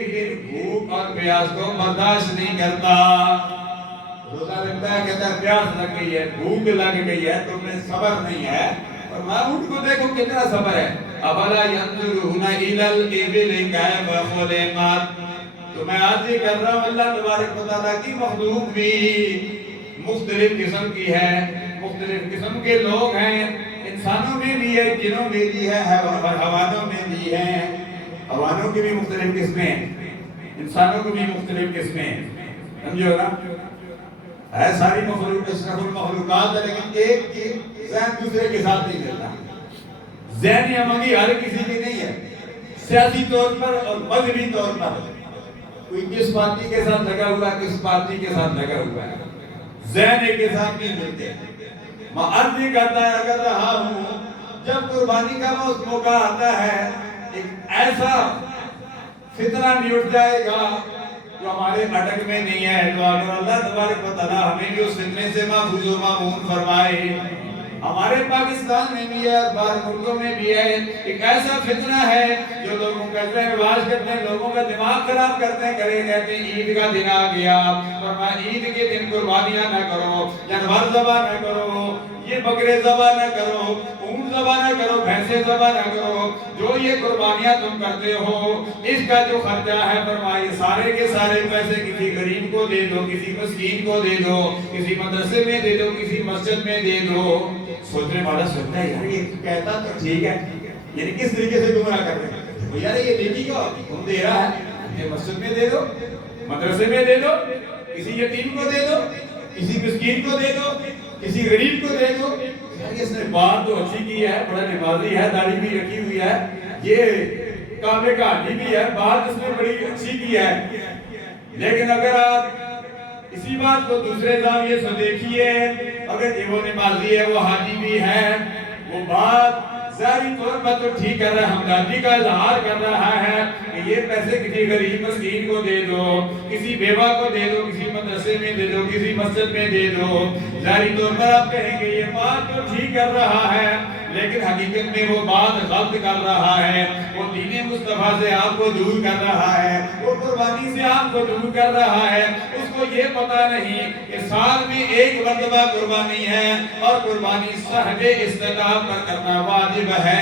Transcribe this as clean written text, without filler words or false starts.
لیکن بھوک اور پیاس کو برداشت نہیں کرتا. روزہ رکھتا ہے، کہتا ہے پیاس لگ گئی ہے، بھوک لگ گئی ہے، تم میں صبر نہیں ہے. اور اونٹ کو دیکھو کتنا صبر ہے. افلا ينظرون الى الابل كيف خلقت. تو میں عرض کر رہا ہوں اللہ تبارک و تعالیٰ کی مخلوق بھی مختلف قسم کی ہے، مختلف قسم کے لوگ ہیں. انسانوں میں بھی ہے، جنوں میں بھی ہے، حیوانوں میں بھی ہے. حیوانوں کی بھی مختلف قسمیں ہیں، انسانوں کو بھی مختلف قسمیں ہیں. سمجھو نا، ہے ساری مخلوق اشرف المخلوقات ہے، لیکن ایک کی ذہن دوسرے کے ساتھ نہیں چلتا. ذہنی امنگی ہر کسی کی نہیں ہے، سیاسی طور پر اور مذہبی طور پر. کوئی کس پارٹی کے ساتھ لگا ہوا ہے، کس پارٹی کے ساتھ لگا ہوا ہے، ذہن ایک کے ساتھ نہیں ملتے. میں عرض ہی کر رہا ہوں، جب قربانی کا موقع آتا ہے، ایک ایسا فتنہ بھی اٹھ جائے گا جو ہمارے اٹک میں نہیں ہے. تو اگر اللہ تبارک و تعالیٰ ہمیں بھی اس فتنے سے محفوظ و مامون فرمائے. ہمارے پاکستان میں بھی ہے، باہر ملکوں میں بھی ہے، ایک ایسا فتنہ ہے جو لوگوں کا ذہن واش کرتے ہیں، لوگوں کا دماغ خراب کرتے ہیں. کہتے ہیں عید کا دن آ گیا، فرمایا عید کے دن قربانیاں نہ کرو، جانور ذبح نہ کرو، یہ بکرے ذبح نہ کرو، اونٹ ذبح نہ کرو، بھینسیں ذبح نہ کرو. جو یہ قربانیاں تم کرتے ہو، اس کا جو خرچہ ہے فرمائے سارے کے سارے پیسے کسی غریب کو دے دو، کسی مسکین کو دے دو، کسی مدرسے میں دے دو، کسی مسجد میں دے دو. سوچنے والا سوچتا ہے یار یہ کہتا تو ٹھیک ہے، یعنی کس طریقے سے گمراہ کر رہے ہیں. یار یہ نیکی کا تم دے رہا ہے، یہ مسجد میں دے دو، مدرسے میں دے دو، کسی یتیم کو دے دو، کسی مسکین کو دے دو، کسی غریب کو دے دو. اس نے بات تو اچھی کی ہے، بڑا نمازی ہے، داڑھی بھی رکھی ہوئی ہے، یہ کعبے کا حاجی بھی ہے، بات اس نے بڑی اچھی کی ہے. لیکن اگر آپ اسی بات کو دوسرے زاویے سے دیکھیے، اگر یہ وہ نمازی ہے، وہ حاجی بھی ہے، وہ بات ظاہری طور پر تو ٹھیک کر رہا ہے، ہمدردی کا اظہار کر رہا ہے کہ یہ پیسے کسی غریب مسکین کو دے دو، کسی بیوہ کو دے دو، کسی مدرسے میں دے دو، کسی مسجد میں دے دو. ظاہری طور پر آپ کہیں گے یہ بات تو ٹھیک کر رہا ہے، لیکن حقیقت میں وہ بات غلط کر رہا ہے. وہ دین مصطفیٰ سے آپ کو دور کر رہا ہے، وہ قربانی سے آپ کو دور کر رہا ہے. اس کو یہ پتا نہیں کہ سال میں ایک مرتبہ قربانی ہے، اور قربانی صاحب استطاعت پر کرنا واجب ہے.